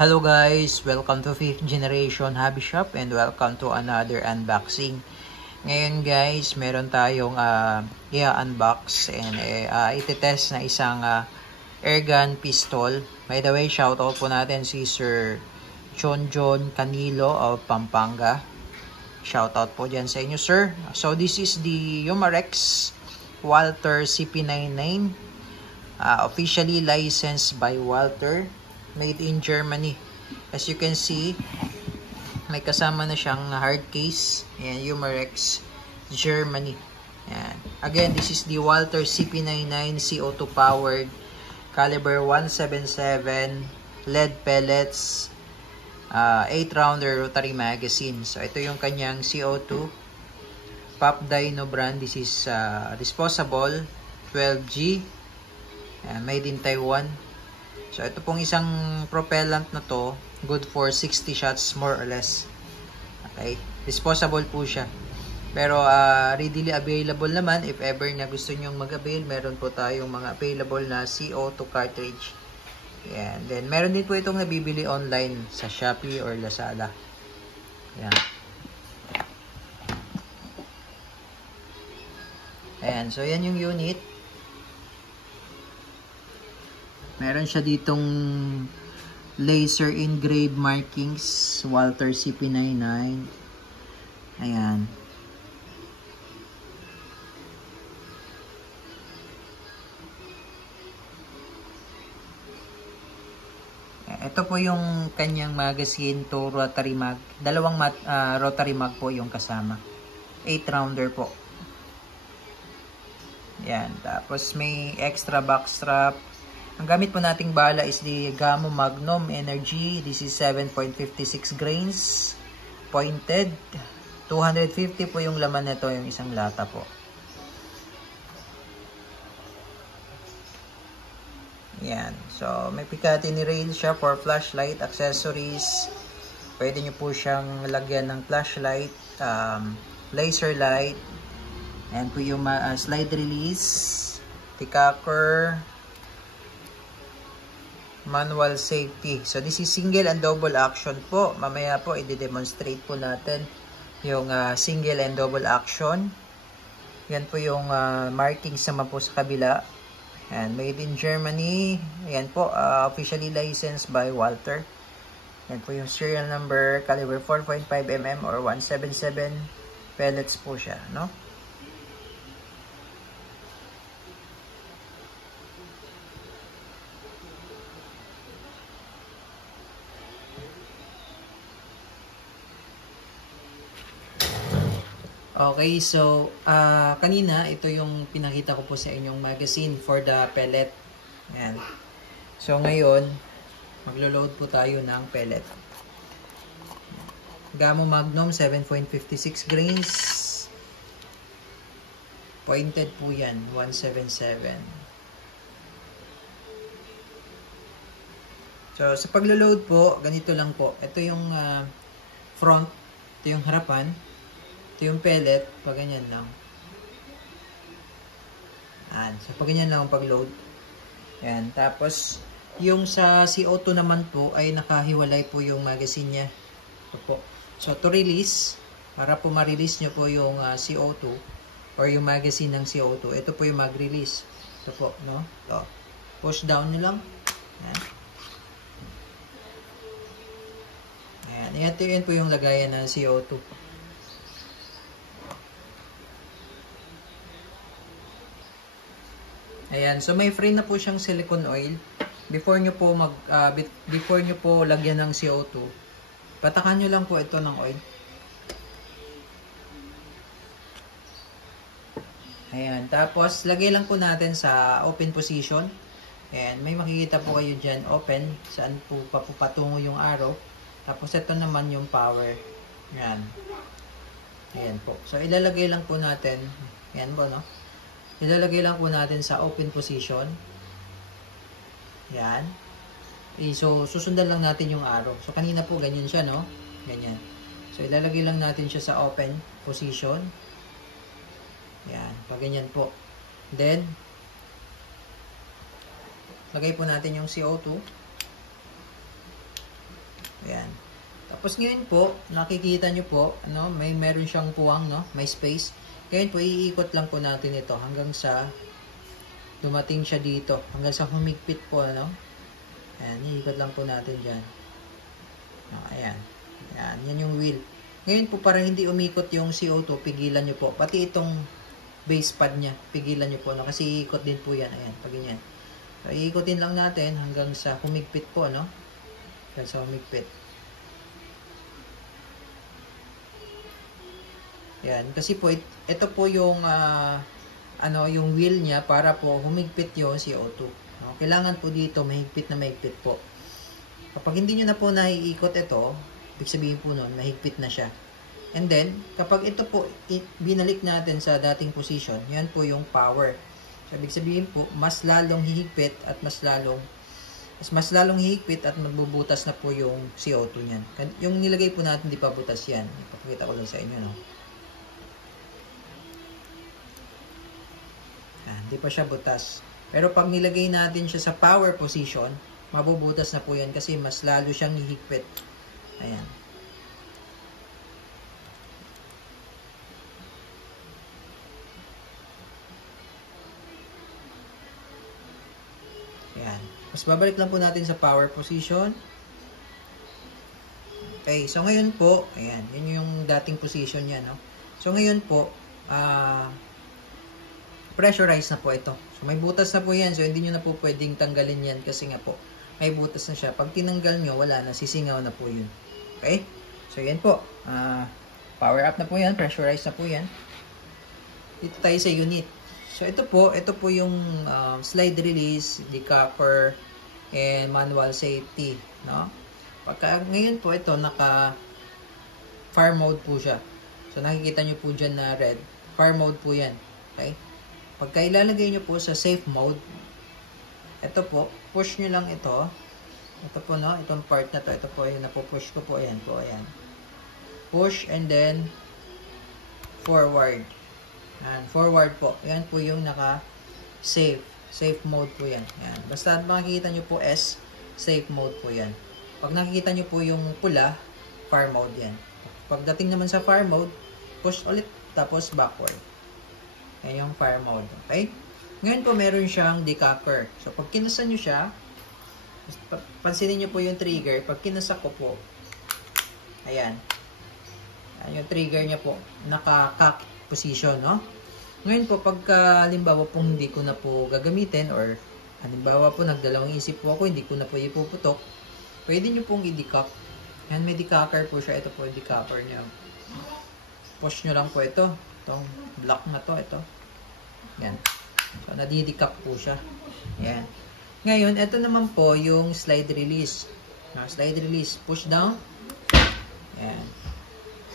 Hello guys! Welcome to 5th Generation Hobby Shop and welcome to another unboxing. Ngayon guys, meron tayong i-unbox and iti-test na isang airgun pistol. By the way, shoutout po natin si Sir John Canilo of Pampanga. Shoutout po dyan sa inyo sir. So this is the Umarex Walther CP99. Officially licensed by Walther. Made in Germany. As you can see, may kasama na siyang hard case. Ayan, Umarex, Germany. Ayan. Again, this is the Walther CP99 CO2 powered, caliber 177, lead pellets, 8-rounder rotary magazine. So, ito yung kanyang CO2. Pop Dino brand. This is disposable, 12G. Ayan, made in Taiwan. So, ito pong isang propellant na to, good for 60 shots more or less. Okay? Disposable po siya. Pero, readily available naman. If ever na gusto nyong mag-avail, meron po tayong mga available na CO2 cartridge. Yan. Then, meron din po itong nabibili online sa Shopee or Lazada. Yan. Ayan. So, yan yung unit. Meron siya ditong laser engraved markings, Walther CP99. Ayan. Ito po yung kanyang magazine to rotary mag. Dalawang rotary mag po yung kasama. 8-rounder po. Ayan. Tapos may extra backstrap. Ang gamit po nating bala is the Gamo Magnum Energy. This is 7.56 grains. Pointed. 250 po yung laman nito, yung isang lata po. Yan. So, may Picatinny rail siya for flashlight accessories. Pwede nyo po siyang lagyan ng flashlight, laser light, and po yung slide release, ticacker, manual safety. So, this is single and double action po. Mamaya po, i-demonstrate po natin yung single and double action. Yan po yung markings naman po sa kabila. And made in Germany. Yan po, officially licensed by Walther. Yan po yung serial number, caliber 4.5mm or 177 pellets po siya, no? Okay, so kanina ito yung pinakita ko po sa inyong magazine for the pellet. Ayan. So ngayon, maglo-load po tayo ng pellet. Gamo Magnum 7.56 grains. Pointed po yan, 177. So sa paglo-load po, ganito lang po. Ito yung front, ito yung harapan. Ito yung pellet, pag ganyan lang. Ayan. So, pag ganyan lang ang pag-load. Ayan. Tapos, yung sa CO2 naman po, ay nakahiwalay po yung magazine niya. Ito po. So, to release, para po ma-release nyo po yung CO2, or yung magazine ng CO2, ito po yung mag-release. Ito po, no? Ito. Push down nyo lang. Ayan. Ayan. Ito yun po yung lagayan ng CO2. Ayan, so may free na po siyang silicone oil. Before nyo po lagyan ng CO2, patakan nyo lang po ito ng oil. Ayan, tapos lagay lang po natin sa open position. Ayan, may makikita po kayo dyan, open, saan po papatungo yung arrow. Tapos ito naman yung power. Ayan. Ayan po. So ilalagay lang po natin, ayan po, no? Ilalagay lang po natin sa open position. Yan. So, susundan lang natin yung arrow. So, kanina po, ganyan siya, no? Ganyan. So, ilalagay lang natin siya sa open position. Yan. Pag ganyan po. Then, lagay po natin yung CO2. Ayan. Tapos ngayon po, nakikita nyo po, ano, meron siyang puwang, no? May space. Ngayon po, iikot lang po natin ito hanggang sa dumating siya dito. Hanggang sa humigpit po, ano? Ayan, iikot lang po natin dyan. Ayan. Ayan, yan yung wheel. Ngayon po, para hindi umikot yung CO2, pigilan nyo po. Pati itong base pad niya, pigilan nyo po, no? Kasi iikot din po yan. Ayan, pag ganyan. So, iikotin lang natin hanggang sa humigpit po, no? Hanggang sa humigpit. Yan, kasi po ito po yung yung wheel niya para po humigpit yung CO2. No? Kailangan po dito mahigpit na mahigpit po. Kapag hindi niyo na po naiikot ito, ibig sabihin po noon mahigpit na siya. And then, kapag ito po binalik natin sa dating position, yan po yung power. So, ibig sabihin po, mas lalong hihigpit at mas lalong hihigpit at magbubutas na po yung CO2 niyan. Yung nilagay po natin, di pa butas yan. Ipakita ko lang sa inyo, no? Hindi pa siya butas. Pero pag nilagay natin siya sa power position, mabubutas na po yan kasi mas lalo siyang hihigpit. Ayan. Ayan. Mas babalik lang po natin sa power position. Okay. So, ngayon po, ayan. Yun yung dating position niya, no? So, ngayon po, pressurized na po ito. So, may butas na po yan. So, hindi nyo na po pwedeng tanggalin yan kasi nga po, may butas na siya. Pag tinanggal nyo, wala na. Sisingaw na po yun. Okay? So, yan po. Power up na po yan. Pressurized na po yan. Dito tayo sa unit. So, ito po yung slide release, decocker, and manual safety. No? Pagka, ngayon po, ito, naka fire mode po siya. So, nakikita nyo po dyan na red. Fire mode po yan. Okay? Pagka ilalagay nyo po sa safe mode, ito po, push nyo lang ito. Ito po, no? Itong part na to. Ito po, yung napupush ko po. Ayan po, ayan. Push and then forward. Ayan, forward po. Ayan po yung naka-safe. Safe mode po yan. Ayan. Basta makikita nyo po S, safe mode po yan. Pag nakikita nyo po yung pula, fire mode yan. Pagdating naman sa fire mode, push ulit, tapos backward. Yan yung fire mode. Okay? Ngayon po, meron siyang decocker. So, pag kinasa nyo siya, pansinin nyo po yung trigger. Pag kinasa ko po, ayan. Ayan yung trigger niya po. Naka-cock position, no? Ngayon po, pagka, halimbawa po, hindi ko na po gagamitin, or, halimbawa po, nagdalawang isip po ako, hindi ko na po ipuputok, pwede nyo pong i-decock. Yan, may decocker po siya. Ito po yung decocker niya. Push nyo lang po ito. Itong block na to, ito. Yan. So, nadidecock po siya. Yan. Ngayon, ito naman po yung slide release. Slide release. Push down. Yan.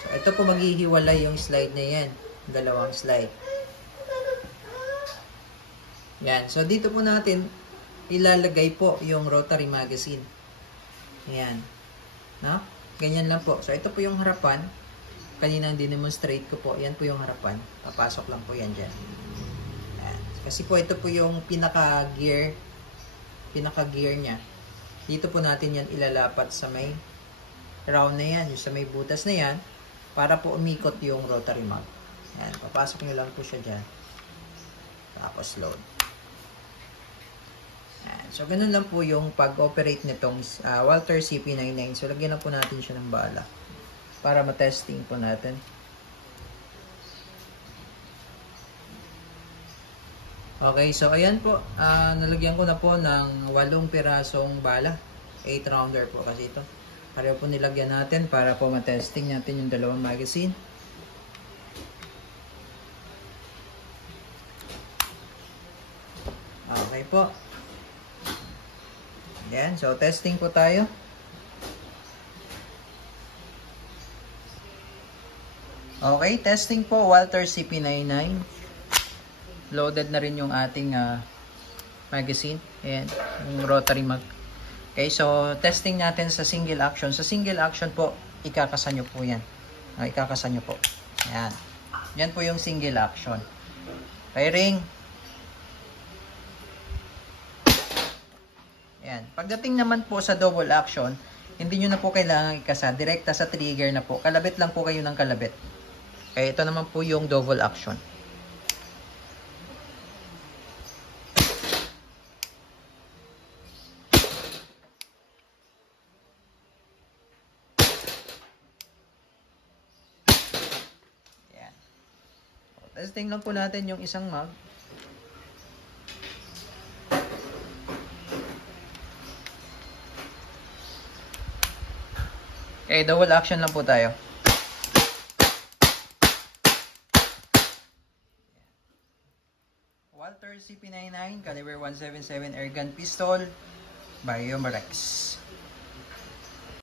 So, ito po maghihiwalay yung slide na yan. Dalawang slide. Yan. So, dito po natin ilalagay po yung rotary magazine. Yan. No? Ganyan lang po. So, ito po yung harapan. Kanina dinemonstrate ko po. Yan po yung harapan. Papasok lang po yan dyan. Yan. Kasi po ito po yung pinaka-gear niya. Dito po natin yan ilalapat sa may round na yan. Yung sa may butas na yan. Para po umikot yung rotary mag. Yan. Papasok nyo lang po siya dyan. Tapos load. Yan. So, ganun lang po yung pag-operate nitong Walther CP99. So, lagyan na po natin siya ng bala. Para matesting po natin. Okay, so ayan po. Nalagyan ko na po ng 8 pirasong bala. 8 rounder po kasi ito. Pareho po nilagyan natin para po matesting natin yung dalawang magazine. Okay po. Ayan, so testing po tayo. Okay, testing po, Walther CP99. Loaded na rin yung ating magazine. Ayan, yung rotary mag. Okay, so testing natin sa single action. Sa single action po, ikakasan nyo po yan. Ikakasan nyo po. Ayan. Yan po yung single action. Firing. Ayan. Pagdating naman po sa double action, Hindi nyo na po kailangan ikasa. Direkta sa trigger na po. Kalabit lang po kayo ng kalabit. Okay, ito naman po yung double action. Yan. Testing lang po natin yung isang mag. Okay, double action lang po tayo. Walther CP99, caliber 177 airgun pistol, Barrio Marex.